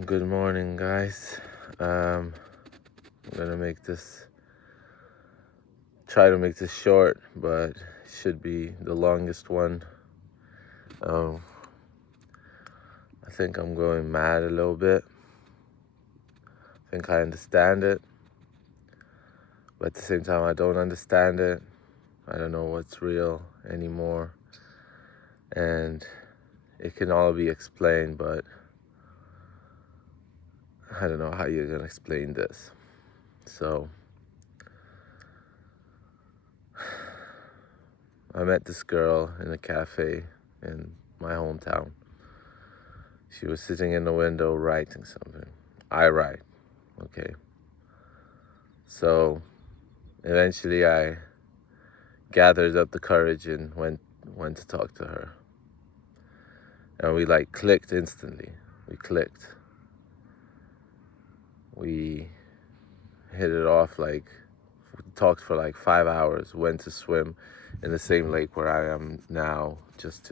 Good morning, guys. I'm gonna try to make this short, but should be the longest one. Um, I think I'm going mad a little bit. I think I understand it, but at the same time, I don't understand it. I don't know what's real anymore, and it can all be explained, but I don't know how you're gonna explain this. So, I met this girl in a cafe in my hometown. She was sitting in the window writing something. I write, okay? So eventually I gathered up the courage and went to talk to her. And we clicked instantly. We clicked. We hit it off, talked for 5 hours, went to swim in the same lake where I am now just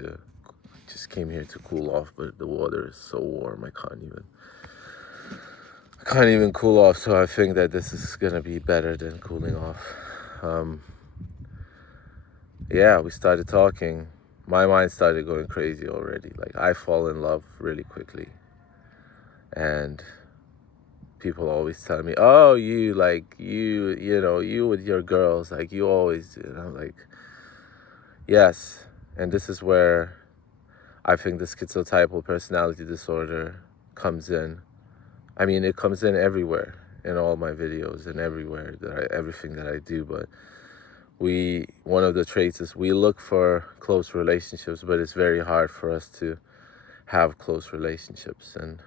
came here to cool off, but the water is so warm I can't even cool off, so I think that this is gonna be better than cooling off. Yeah, we started talking. My mind started going crazy already. I fall in love really quickly. And people always tell me, oh, you with your girls, you always do. And I'm like, yes. And this is where I think the schizotypal personality disorder comes in. I mean, it comes in everywhere in all my videos and everywhere everything that I do. But one of the traits is we look for close relationships, but it's very hard for us to have close relationships. And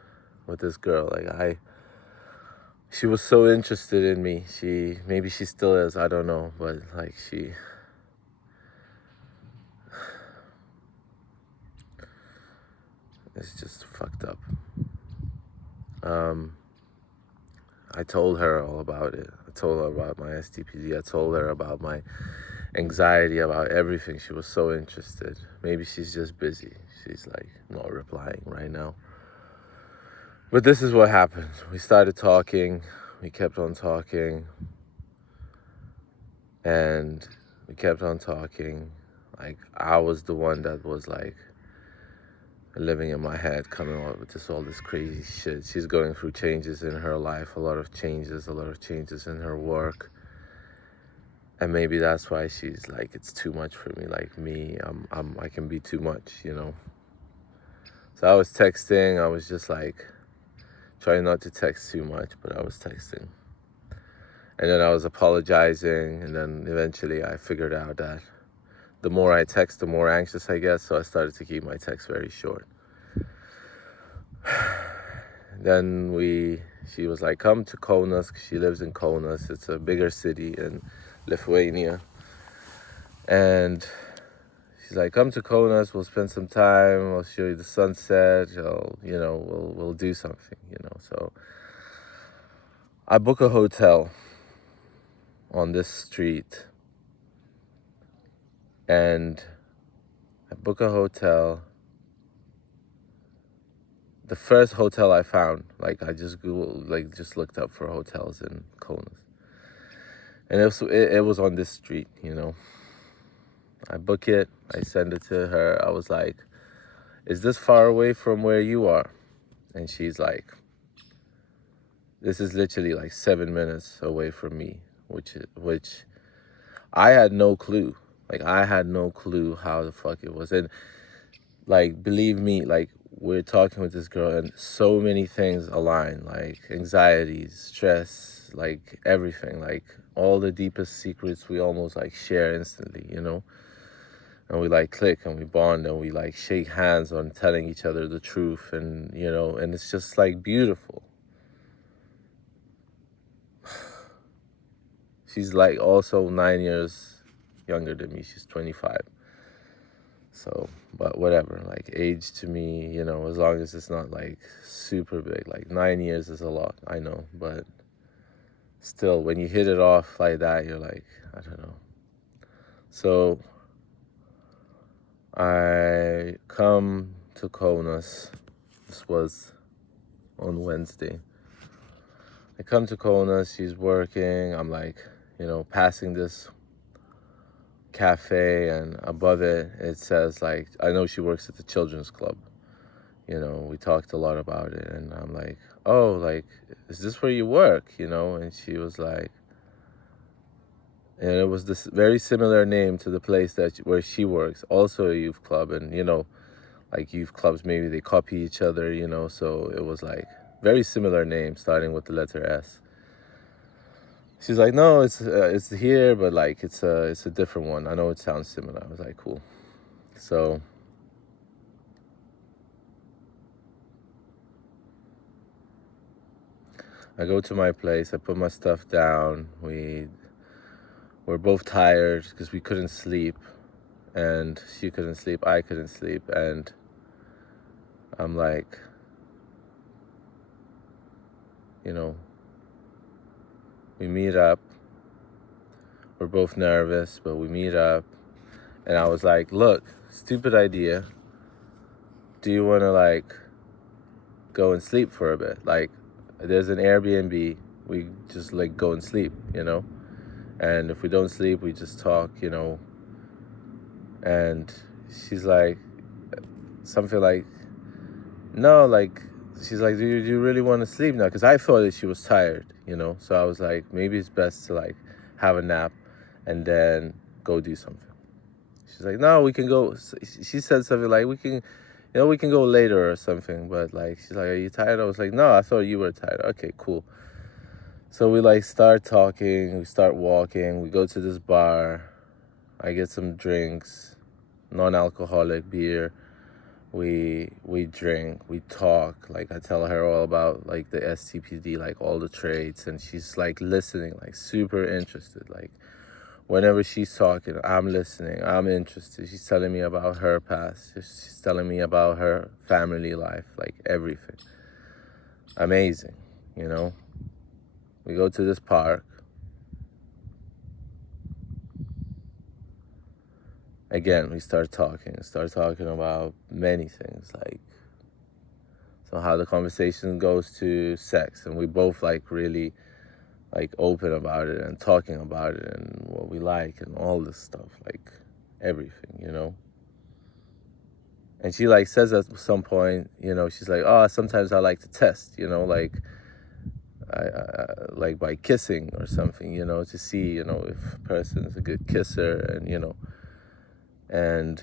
with this girl, she was so interested in me. Maybe she still is, I don't know, but it's just fucked up. I told her all about it. I told her about my stpd. I told her about my anxiety, about everything. She was so interested. Maybe she's just busy. She's not replying right now. But this is what happened. We started talking. We kept on talking. And we kept on talking. I was the one that was living in my head, coming up with all this crazy shit. She's going through changes in her life, a lot of changes in her work. And maybe that's why she's it's too much for me. I can be too much, So I was texting. I was just trying not to text too much, but I was texting. And then I was apologizing, and then eventually I figured out that the more I text, the more anxious I get, so I started to keep my text very short. Then she was like, come to Kaunas, 'cause she lives in Kaunas. It's a bigger city in Lithuania. And she's like, come to Kaunas, we'll spend some time, I'll show you the sunset, we'll do something, So I book a hotel on this street, and I book a hotel. The first hotel I found, I just Googled, just looked up for hotels in Kaunas. And it was on this street, I book it, I send it to her. I was like, is this far away from where you are? And she's like, this is literally 7 minutes away from me, which I had no clue. I had no clue how the fuck it was. And believe me, we're talking with this girl and so many things align, anxieties, stress, everything, all the deepest secrets we almost share instantly, And we click and we bond and we shake hands on telling each other the truth, and and it's just beautiful. She's also 9 years younger than me. She's 25. So, but whatever, age to me, as long as it's not super big, 9 years is a lot, I know, but still, when you hit it off like that, you're I don't know. So I come to Kaunas. This was on Wednesday. I come to Kona, she's working. I'm like, passing this cafe, and above it says, like, I know she works at the children's club. We talked a lot about it, and I'm like, oh, like, is this where you work? And she was like, and it was this very similar name to the place where she works, also a youth club. And like youth clubs, maybe they copy each other, so it was like very similar name starting with the letter S. She's like, no, it's here, but like it's a different one. I know it sounds similar. I was like, cool. So I go to my place, I put my stuff down. We're both tired because we couldn't sleep, and she couldn't sleep, I couldn't sleep, and I'm like, we meet up. We're both nervous, but we meet up, and I was like, look, stupid idea. Do you want to like go and sleep for a bit? Like, there's an Airbnb. We just like go and sleep, and if we don't sleep, we just talk, and she's like, something like, no, like, she's like, do you really want to sleep now? Because I thought that she was tired, so I was like, maybe it's best to like have a nap and then go do something. She's like, no, we can go. She said something like, we can go later or something, but like, she's like, are you tired? I was like, no, I thought you were tired. Okay, cool. So we like start talking, we start walking, we go to this bar, I get some drinks, non-alcoholic beer, we drink, we talk, like I tell her all about like the stpd, like all the traits, and she's like listening, like super interested. Like whenever she's talking, I'm listening, I'm interested. She's telling me about her past, she's telling me about her family life, like everything. Amazing. We go to this park. Again, we start talking about many things, like, so how the conversation goes to sex, and we both like really like open about it and talking about it and what we like and all this stuff, like everything. And she like says at some point, she's like, oh, sometimes I like to test, like I like by kissing or something, to see, if a person is a good kisser, and and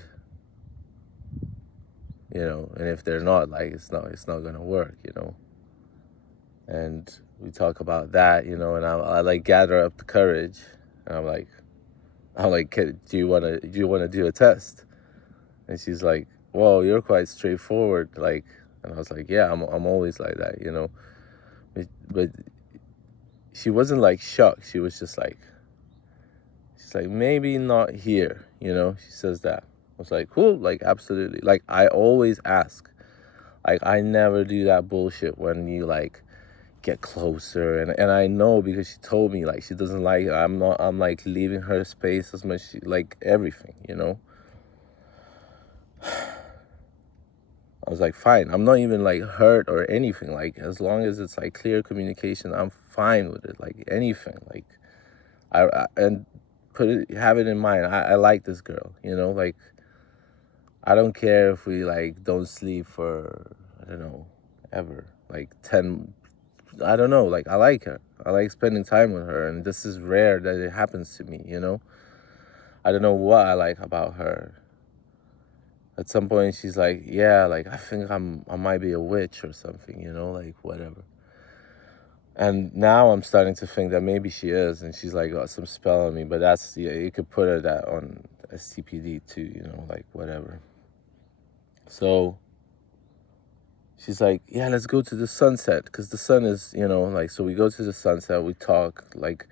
and if they're not, like it's not gonna work, and we talk about that, and I like gather up the courage, and I'm like, do you want to do a test? And she's like, whoa, you're quite straightforward, like. And I was like, yeah, I'm always like that, but she wasn't like shocked. She was just like, she's like, maybe not here, she says that. I was like, cool, like absolutely. Like I always ask, like I never do that bullshit when you like get closer, and I know because she told me like she doesn't like it. I'm like leaving her space as much, like everything, I was like, fine, I'm not even like hurt or anything, like as long as it's like clear communication, I'm fine with it, like anything. Like and have it in mind, I like this girl, like I don't care if we like don't sleep for, I don't know, ever, like 10, I don't know, like I like her. I like spending time with her, and this is rare that it happens to me, I don't know what I like about her. At some point she's like, yeah, like I think I might be a witch or something, like whatever. And now I'm starting to think that maybe she is, and she's like got some spell on me, but that's, yeah, you could put her that on stpd too, like whatever. So she's like, yeah, let's go to the sunset, because the sun is, like, so we go to the sunset, we talk, like,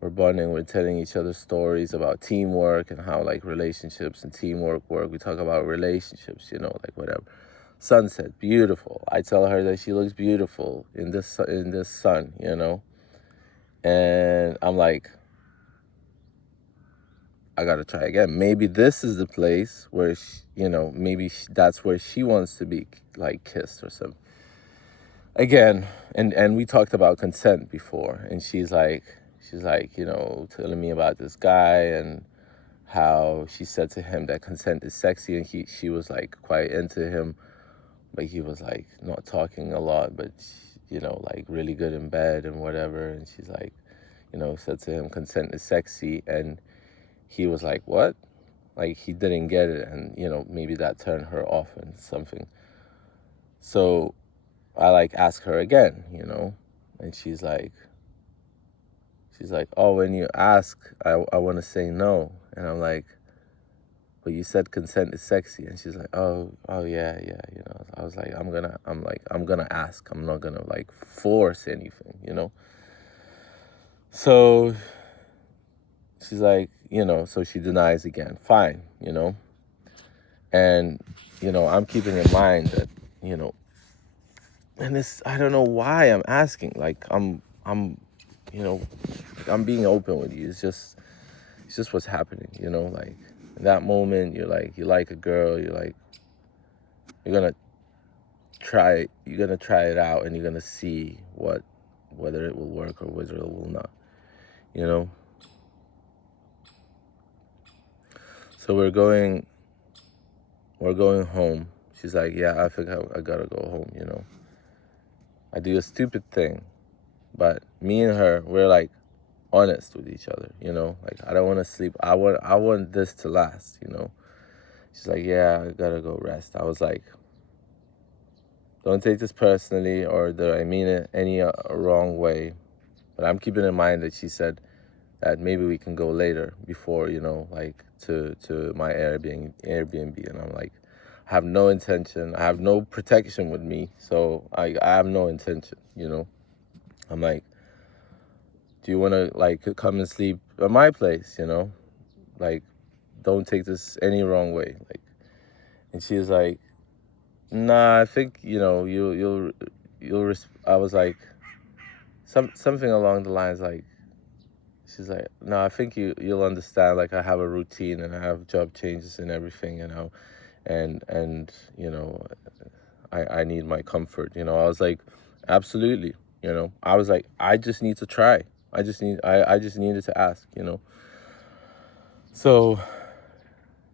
we're bonding, we're telling each other stories about teamwork and how, like, relationships and teamwork work. We talk about relationships, like, whatever. Sunset, beautiful. I tell her that she looks beautiful in this sun, and I'm like, I gotta try again. Maybe this is the place where, maybe that's where she wants to be, like, kissed or something. again, and we talked about consent before, and she's like, telling me about this guy and how she said to him that consent is sexy, and she was like quite into him, but he was like not talking a lot, but like really good in bed and whatever. And she's like, said to him, consent is sexy, and he was like, what? Like he didn't get it, and maybe that turned her off and something. So I like ask her again, and she's like, oh, when you ask, I want to say no. And I'm like, but you said consent is sexy. And she's like, oh yeah. I was like, I'm gonna ask. I'm not gonna like force anything. So she's like, so she denies again. Fine, and I'm keeping in mind that, and this, I don't know why I'm asking. Like I'm being open with you. It's just what's happening, like in that moment you like a girl, you're gonna try it out, and you're gonna see whether it will work or whether it will not, so we're going home. She's like, yeah, I think I gotta go home. I do a stupid thing, but me and her, we're like honest with each other, like I don't want to sleep. I want this to last. She's like, yeah, I gotta go rest. I was like, don't take this personally or that I mean it any wrong way, but I'm keeping in mind that she said that maybe we can go later before, like to my Airbnb. And I'm like, I have no intention. I have no protection with me, so I have no intention. I'm like, do you want to like come and sleep at my place? Like, don't take this any wrong way. Like, and she was like, nah, I think I was like, something along the lines like, she's like, no, I think you'll understand. Like, I have a routine and I have job changes and everything, and I need my comfort. I was like, absolutely. I was like, I just need to try. I just needed to ask. So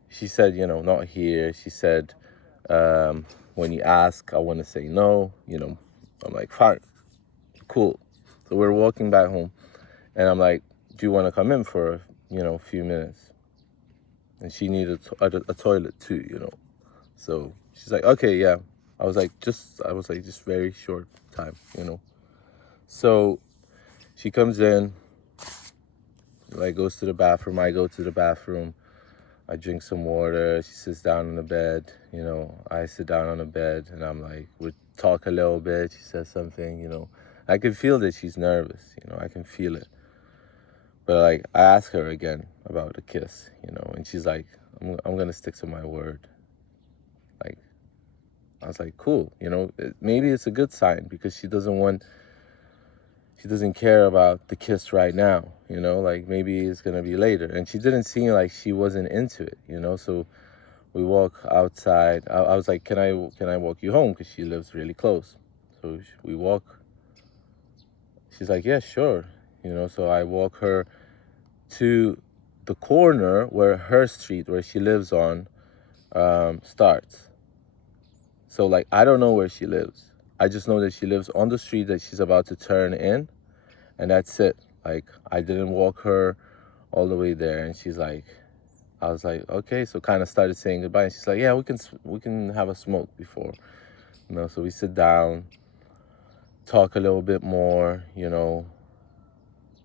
she said, not here. She said, when you ask, I want to say no. I'm like, fine, cool. So we're walking back home, and I'm like, do you want to come in for a few minutes? And she needed a toilet too. So she's like, okay, yeah. I was like, just very short time. So she comes in, like goes to the bathroom. I go to the bathroom. I drink some water. She sits down on the bed. I sit down on the bed, and I'm like, we talk a little bit. She says something. I can feel that she's nervous. I can feel it. But like, I ask her again about the kiss. And she's like, I'm gonna stick to my word. Like, I was like, cool. Maybe it's a good sign, because she doesn't care about the kiss right now. Like maybe it's gonna be later. And she didn't seem like she wasn't into it. So we walk outside. I was like, can I walk you home? Because she lives really close. So we walk. She's like, yeah, sure. So I walk her to the corner where her street, where she lives on, starts. So like, I don't know where she lives. I just know that she lives on the street that she's about to turn in, and that's it. Like, I didn't walk her all the way there. And she's like, I was like, okay. So kind of started saying goodbye, and she's like, yeah, we can have a smoke before, so we sit down, talk a little bit more.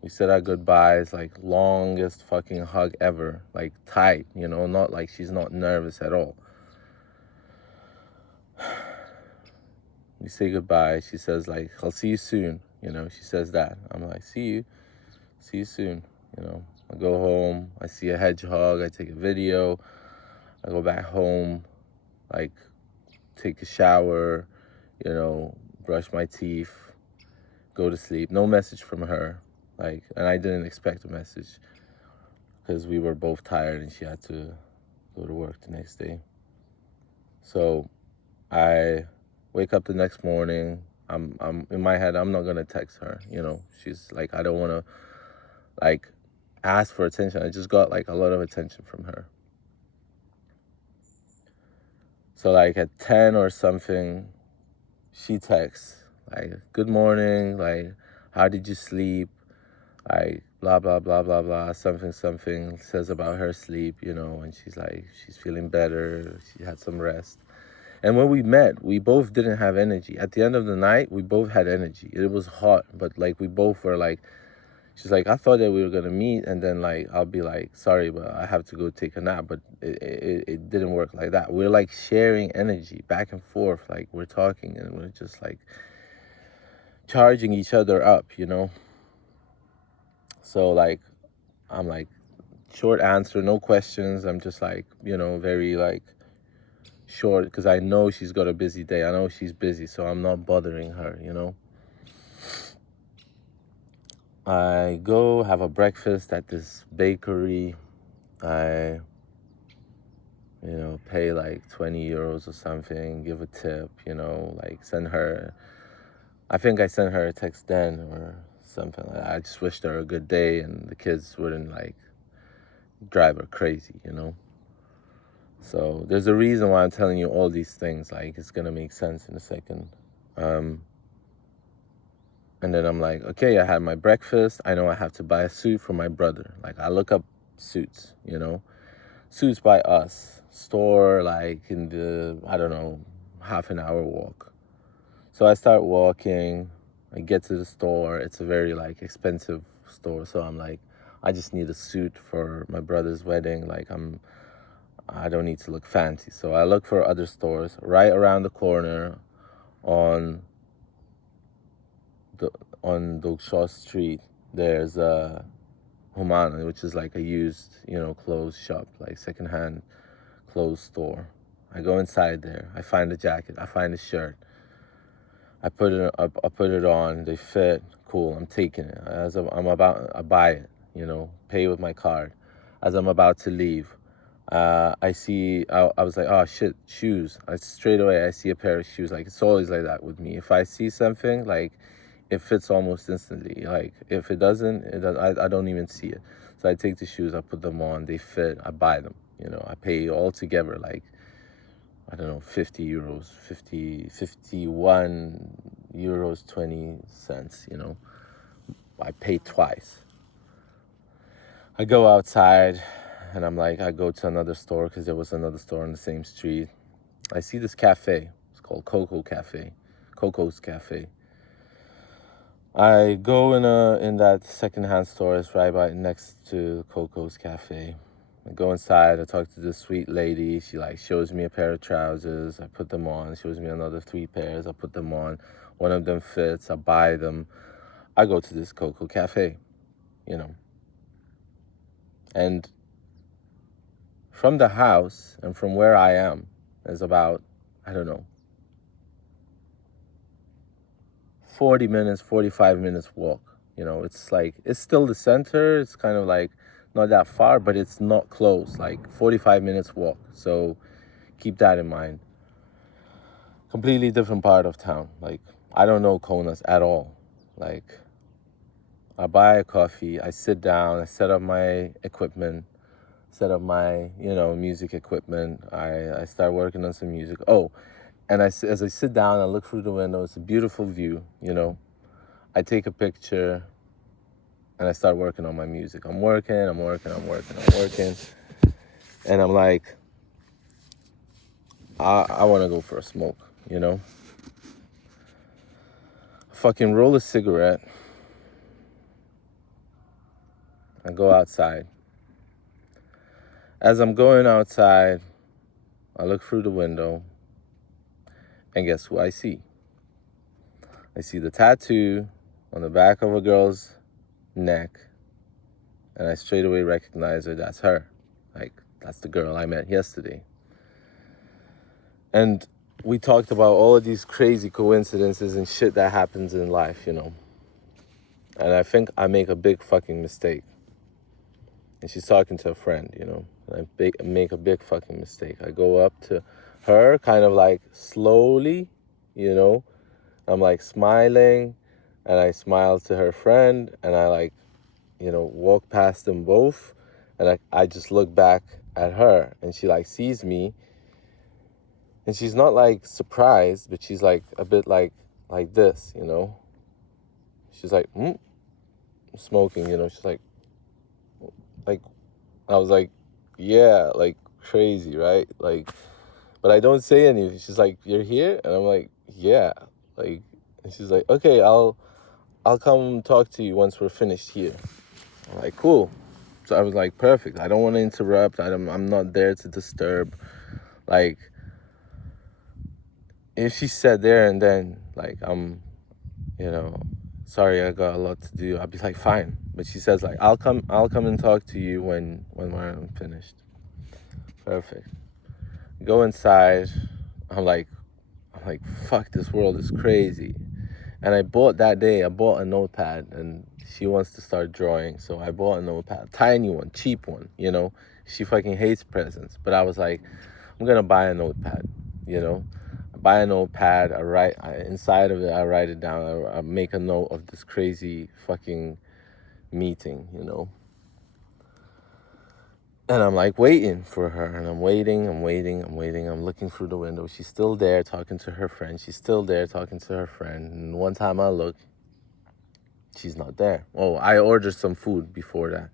We said our goodbyes, like longest fucking hug ever, like tight, not like she's not nervous at all. We say goodbye. She says like, I'll see you soon. She says that. I'm like, see you soon. I go home, I see a hedgehog, I take a video, I go back home, like take a shower, brush my teeth, go to sleep. No message from her. Like, and I didn't expect a message, because we were both tired and she had to go to work the next day. So I wake up the next morning, I'm in my head, I'm not gonna text her, you know. She's like, I don't want to like ask for attention. I just got like a lot of attention from her. So like at 10 or something, she texts like, good morning, like, how did you sleep? Like, blah, blah, blah, blah, blah, something, says about her sleep, you know, and she's like, she's feeling better, she had some rest. And when we met, we both didn't have energy. At the end of the night, we both had energy. It was hot, but like we both were like, she's like, I thought that we were gonna meet, and then like I'll be like, sorry, but I have to go take a nap. But it didn't work like that. We're like sharing energy back and forth, like we're talking and we're just like charging each other up, you know. So like, I'm like, short answer, no questions. I'm just like, you know, very like short, because I know she's got a busy day. I know she's busy, so I'm not bothering her, you know. I go have a breakfast at this bakery. I, you know, pay like 20 euros or something, give a tip, you know, like send her, I think I sent her a text then or something like that. I just wished her a good day and the kids wouldn't like drive her crazy, you know. So there's a reason why I'm telling you all these things. Like, it's gonna make sense in a second. And then I'm like, okay, I had my breakfast. I know I have to buy a suit for my brother. Like, I look up suits, you know, suits by us. Store like in the, I don't know, half an hour walk. So I start walking. I get to the store. It's a very like expensive store. So I'm like, I just need a suit for my brother's wedding. Like, I don't need to look fancy. So I look for other stores. Right around the corner on Dogshaw Street, there's a Humana, which is like a used, you know, clothes shop, like secondhand clothes store. I go inside there. I find a jacket. I find a shirt. I put it on. They fit. Cool. I'm taking it. I buy it. You know, pay with my card. As I'm about to leave, I see. I was like, oh shit, shoes. Straight away I see a pair of shoes. Like, it's always like that with me. If I see something, like, it fits almost instantly. Like, if it doesn't, I don't even see it. So I take the shoes. I put them on. They fit. I buy them. You know, I pay all together like, I don't know, 50 euros, 51 euros, 20 cents, you know. I pay twice. I go outside and I'm like, I go to another store because there was another store on the same street. I see this cafe. It's called Coco's Cafe. I go in that secondhand store. It's right by next to Coco's Cafe. I go inside. I talk to this sweet lady. She like shows me a pair of trousers. I put them on. Shows me another 3 pairs. I put them on. One of them fits. I buy them. I go to this Coco Cafe, you know. And from the house and from where I am is about, I don't know, 40 minutes, 45 minutes walk. You know, it's like, it's still the center. It's kind of like not that far, but it's not close, like 45 minutes walk. So keep that in mind. Completely different part of town. Like, I don't know Kaunas at all. Like, I buy a coffee, I sit down, I set up my equipment, set up my, you know, music equipment. I start working on some music. Oh, and as I sit down, I look through the window. It's a beautiful view, you know. I take a picture and I start working on my music. I'm working. And I'm like, I want to go for a smoke, you know. Fucking roll a cigarette. I go outside. As I'm going outside, I look through the window, and guess who I see? I see the tattoo on the back of a girl's neck, and I straight away recognize her. That's her. Like, that's the girl I met yesterday. And we talked about all of these crazy coincidences and shit that happens in life, you know. And I think I make a big fucking mistake. And she's talking to a friend, you know. And I make a big fucking mistake. I go up to her kind of like slowly, you know, I'm like smiling, and I smile to her friend, and I like, walk past them both, and I just look back at her, and she like sees me, and she's not like surprised, but she's like a bit like this, She's like, smoking, she's like, I was like, yeah, like crazy, right? Like, but I don't say anything. She's like, you're here? And I'm like, yeah. Like, and she's like, okay, I'll come talk to you once we're finished here. I'm like, cool. So I was like, perfect. I don't want to interrupt. I'm not there to disturb. Like, if she sat there and then, like, sorry, I got a lot to do, I'd be like, fine. But she says, like, I'll come and talk to you when we're finished. Perfect. Go inside. I'm like, fuck, this world is crazy. And I bought a notepad, and she wants to start drawing. So I bought a notepad, tiny one, cheap one, She fucking hates presents. But I was like, I'm going to buy a notepad, I buy a notepad, inside of it, I write it down. I make a note of this crazy fucking meeting, And I'm like waiting for her, and I'm waiting. I'm looking through the window. She's still there talking to her friend. And one time I look, she's not there. Oh, I ordered some food before that.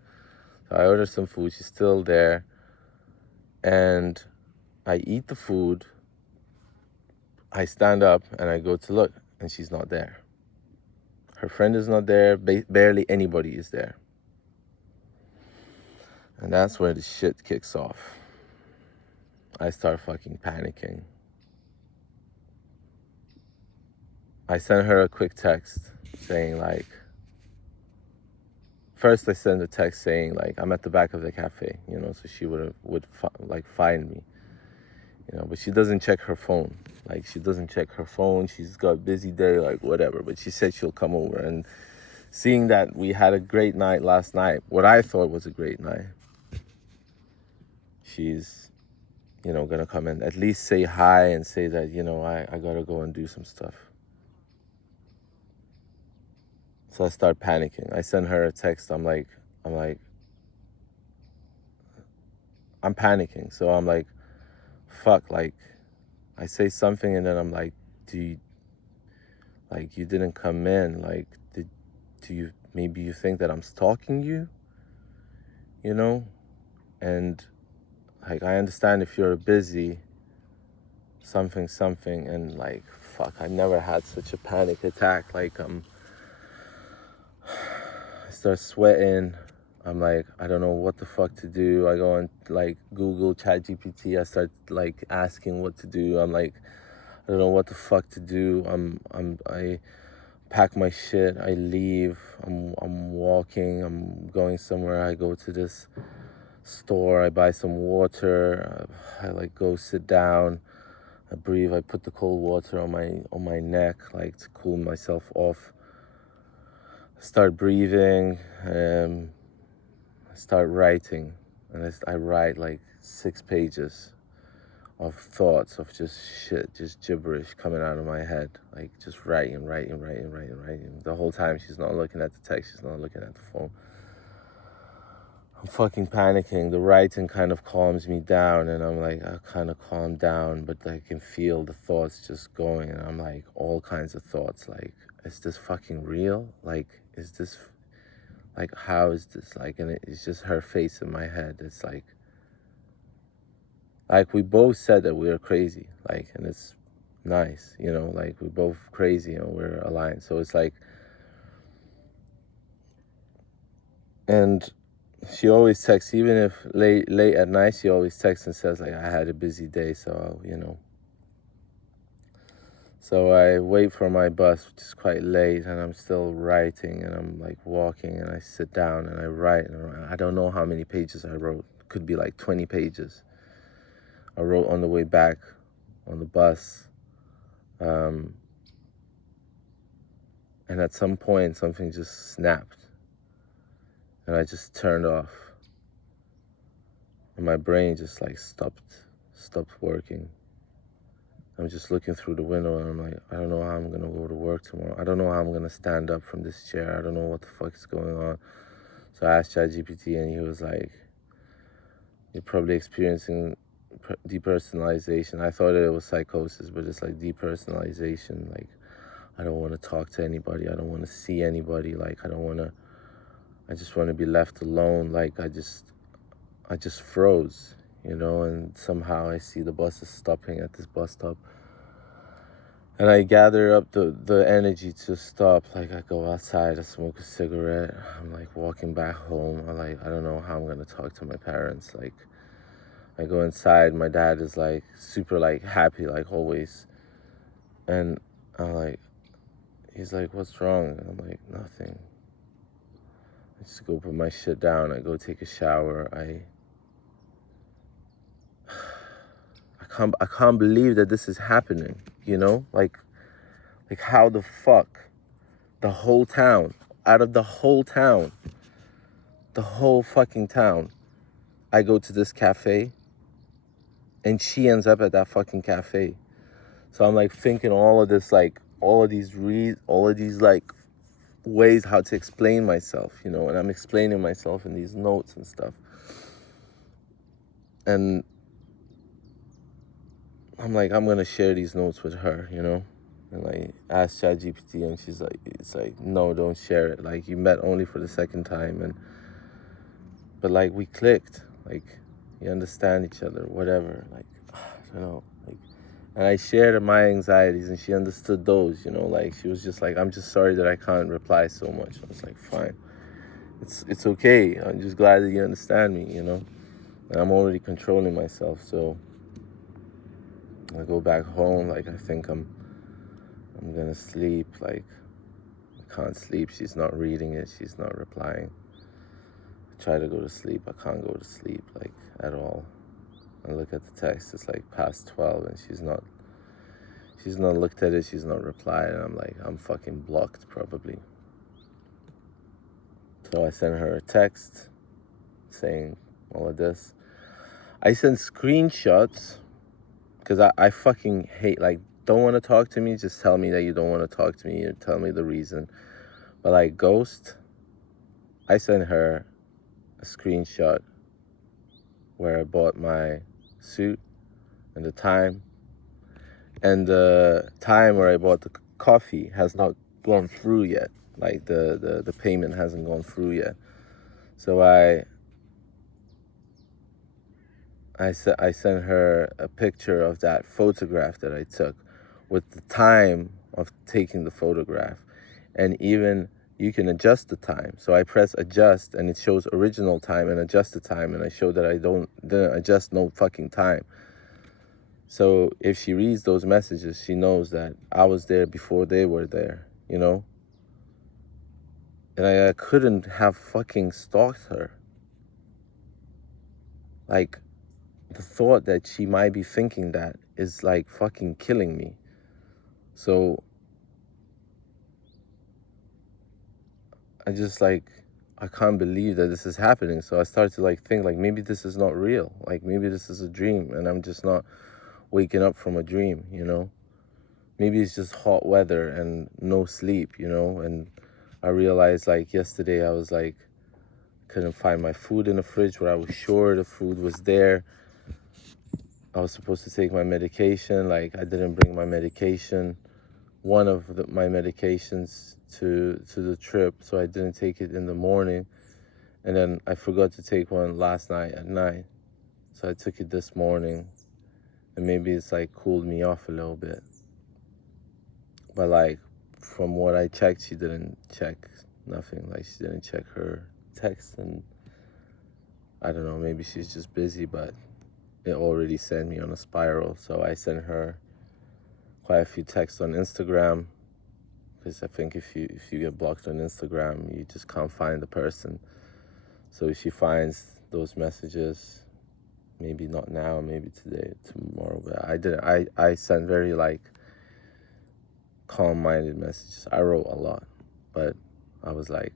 So I ordered some food. She's still there. And I eat the food. I stand up and I go to look, and she's not there. Her friend is not there. Barely anybody is there. And that's where the shit kicks off. I start fucking panicking. I sent her a quick text saying, like, first I sent a text saying, like, I'm at the back of the cafe, so she would find me, but she doesn't check her phone. She's got a busy day, like, whatever, but she said she'll come over. And seeing that we had a great night last night, what I thought was a great night, she's, gonna come and at least say hi and say that, I gotta go and do some stuff. So I start panicking. I send her a text. I'm panicking. So I'm like, fuck, like, I say something, and then I'm like, you didn't come in. Like, maybe you think that I'm stalking you, And, like, I understand if you're busy, something, and, like, fuck, I never had such a panic attack. Like, I start sweating. I'm like, I don't know what the fuck to do. I go and, like, Google ChatGPT. I start, like, asking what to do. I'm like, I don't know what the fuck to do. I pack my shit. I leave. I'm walking. I'm going somewhere. I go to this store. I buy some water. I like go sit down. I breathe. I put the cold water on my neck, like, to cool myself off. Start breathing. I start writing, and I write like 6 pages of thoughts of just shit, just gibberish coming out of my head, like just writing. The whole time she's not looking at the text, she's not looking at the phone. I'm fucking panicking. The writing kind of calms me down, and I'm like, I kind of calm down, but I can feel the thoughts just going, and I'm like, all kinds of thoughts, like, is this fucking real? Like, is this, like, how is this? Like, and it's just her face in my head. It's like we both said that we were crazy, like, and it's nice, like, we're both crazy and we're aligned. So it's like, and she always texts, even if late at night, she always texts and says, like, I had a busy day, so, So I wait for my bus, which is quite late, and I'm still writing, and I'm like walking, and I sit down and I write, and I don't know how many pages I wrote. Could be like 20 pages. I wrote on the way back on the bus. And at some point, something just snapped, and I just turned off, and my brain just like stopped working, I'm just looking through the window and I'm like, I don't know how I'm gonna go to work tomorrow. I don't know how I'm gonna stand up from this chair. I don't know what the fuck is going on. So I asked ChatGPT and he was like, you're probably experiencing depersonalization. I thought it was psychosis, but it's like depersonalization. Like, I don't want to talk to anybody. I don't want to see anybody. Like, I just want to be left alone. Like, I just froze, you know, and somehow I see the buses stopping at this bus stop. And I gather up the energy to stop. Like, I go outside, I smoke a cigarette. I'm like walking back home. I don't know how I'm going to talk to my parents. Like, I go inside, my dad is like super like happy, like always. And I'm like, he's like, what's wrong? And I'm like, nothing. I just go put my shit down. I go take a shower. I can't believe that this is happening, you know? Like how the fuck the whole town, out of the whole town, the whole fucking town, I go to this cafe and she ends up at that fucking cafe. So I'm like thinking all of these like ways how to explain myself, you know, and I'm explaining myself in these notes and stuff. And I'm like, I'm gonna share these notes with her, you know? And like ask ChatGPT and she's like, it's like, no, don't share it. Like, you met only for the second time but like we clicked, like you understand each other, whatever. Like, I don't know. Like, and I shared my anxieties and she understood those, you know, like she was just like, I'm just sorry that I can't reply so much. I was like, fine. It's okay. I'm just glad that you understand me, you know? And I'm already controlling myself, so I go back home, like I think I'm gonna sleep, like I can't sleep. She's not reading it, she's not replying. I try to go to sleep, I can't go to sleep, like at all. I look at the text, it's like past 12 and she's not looked at it, she's not replied, and I'm like, I'm fucking blocked probably. So I sent her a text saying all of this. I sent screenshots because I fucking hate, like, don't want to talk to me, just tell me that you don't want to talk to me or tell me the reason. But like ghost, I sent her a screenshot where I bought my suit and the time. And the time where I bought the coffee has not gone through yet. Like the payment hasn't gone through yet. So I sent her a picture of that photograph that I took with the time of taking the photograph. And even you can adjust the time. So I press adjust and it shows original time and adjust the time, and I show that I didn't adjust no fucking time. So if she reads those messages, she knows that I was there before they were there, you know? And I couldn't have fucking stalked her. Like, the thought that she might be thinking that is like fucking killing me. So I just like, I can't believe that this is happening. So I started to like think like maybe this is not real. Like maybe this is a dream and I'm just not waking up from a dream, you know? Maybe it's just hot weather and no sleep, you know? And I realized like yesterday I was like, couldn't find my food in the fridge where I was sure the food was there. I was supposed to take my medication, like I didn't bring my medication, one of my medications to the trip, so I didn't take it in the morning. And then I forgot to take one last night at night. So I took it this morning, and maybe it's like cooled me off a little bit. But like, from what I checked, she didn't check nothing. Like she didn't check her text, and I don't know, maybe she's just busy, but it already sent me on a spiral. So I sent her quite a few texts on Instagram, because I think if you get blocked on Instagram, you just can't find the person. So if she finds those messages, maybe not now, maybe today, tomorrow, but I sent very like calm-minded messages. I wrote a lot, but I was like,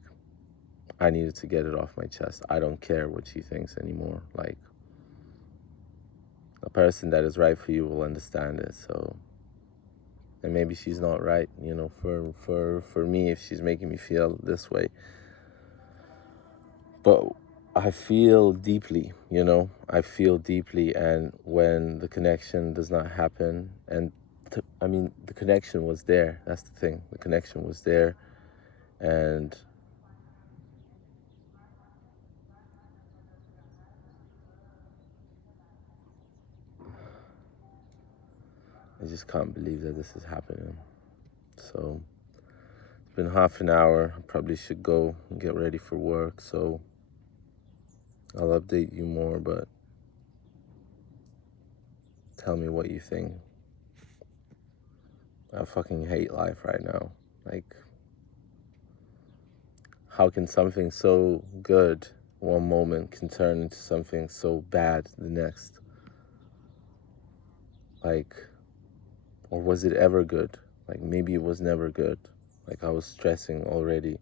I needed to get it off my chest. I don't care what she thinks anymore. Like, a person that is right for you will understand it. So And maybe she's not right, you know, for me, if she's making me feel this way. But I feel deeply, you know, I feel deeply. And when the connection does not happen, and I mean, the connection was there. That's the thing. The connection was there. And I just can't believe that this is happening. So it's been half an hour. I probably should go and get ready for work. So I'll update you more, but tell me what you think. I fucking hate life right now. Like, how can something so good one moment can turn into something so bad the next? Like, or was it ever good? Like, maybe it was never good. Like, I was stressing already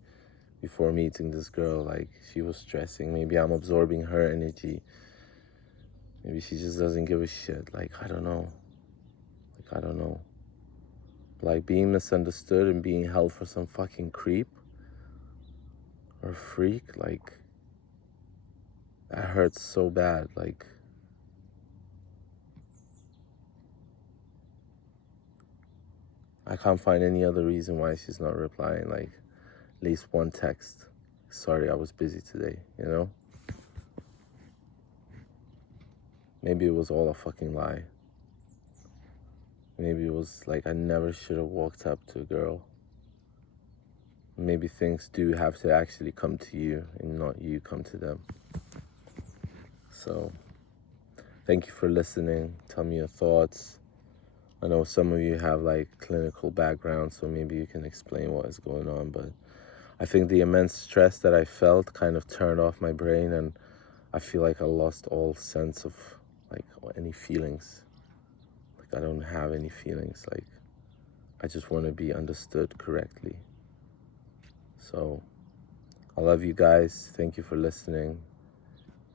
before meeting this girl. Like, she was stressing. Maybe I'm absorbing her energy. Maybe she just doesn't give a shit. Like, I don't know. Like, I don't know. Like, being misunderstood and being held for some fucking creep or freak, like, that hurts so bad. Like, I can't find any other reason why she's not replying. Like, at least one text. Sorry, I was busy today, you know? Maybe it was all a fucking lie. Maybe it was like I never should have walked up to a girl. Maybe things do have to actually come to you and not you come to them. So, thank you for listening. Tell me your thoughts. I know some of you have like clinical background, so maybe you can explain what is going on, but I think the immense stress that I felt kind of turned off my brain, and I feel like I lost all sense of like any feelings. Like, I don't have any feelings. Like, I just want to be understood correctly. So I love you guys. Thank you for listening.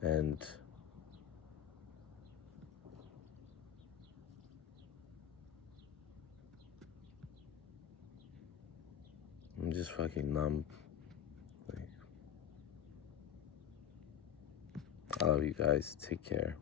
And I'm just fucking numb. Like, I love you guys. Take care.